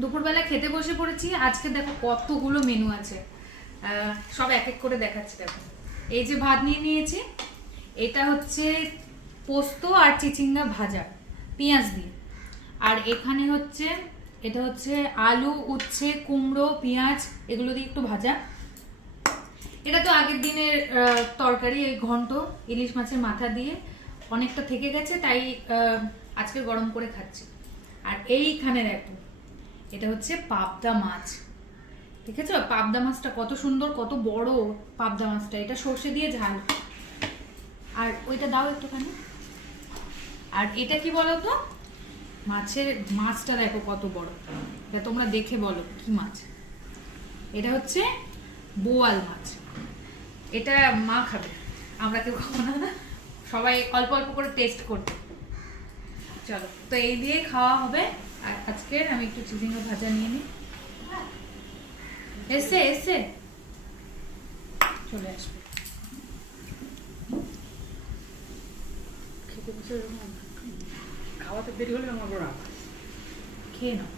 দুপুরবেলা খেতে বসে পড়েছি। আজকে দেখো কতগুলো মেনু আছে, সব এক এক করে দেখাচ্ছি। দেখো এই যে ভাত নিয়ে নিয়েছি, এটা হচ্ছে পোস্ত আর চিচিঙ্গা ভাজা পেঁয়াজ দিয়ে। আর এখানে হচ্ছে এটা হচ্ছে আলু, উচ্ছে, কুমড়ো, পেঁয়াজ এগুলো দিয়ে একটু ভাজা। এটা তো আগের দিনের তরকারি, এই ঘন্ট ইলিশ মাছের মাথা দিয়ে অনেকটা থেকে গেছে, তাই আজকে গরম করে খাচ্ছি। আর এইখানে দেখো এটা হচ্ছে পাবদা মাছ। দেখেছো পাবদা মাছটা কত সুন্দর, কত বড় পাবদা মাছটা। এটা সর্ষে দিয়ে ঝাল। আর ওইটা দাও একটুখানি। আর এটা কি বলো তো, মাছটা দেখো কত বড়। এটা তোমরা দেখে বলো কি মাছ। এটা হচ্ছে বোয়াল মাছ। এটা মা খাবে, আমরা কেউ খাবো না, সবাই অল্প অল্প করে টেস্ট করতে। চলো তো এই দিয়ে খাওয়া হবে। আর আজকের আমি একটু চিচিঙ্গা ভাজা নিয়ে নিই। এসে এসে চলে আসবে। খেতে বসে খাওয়াতে দেরি হলে আমার বড় খেয়ে নাও।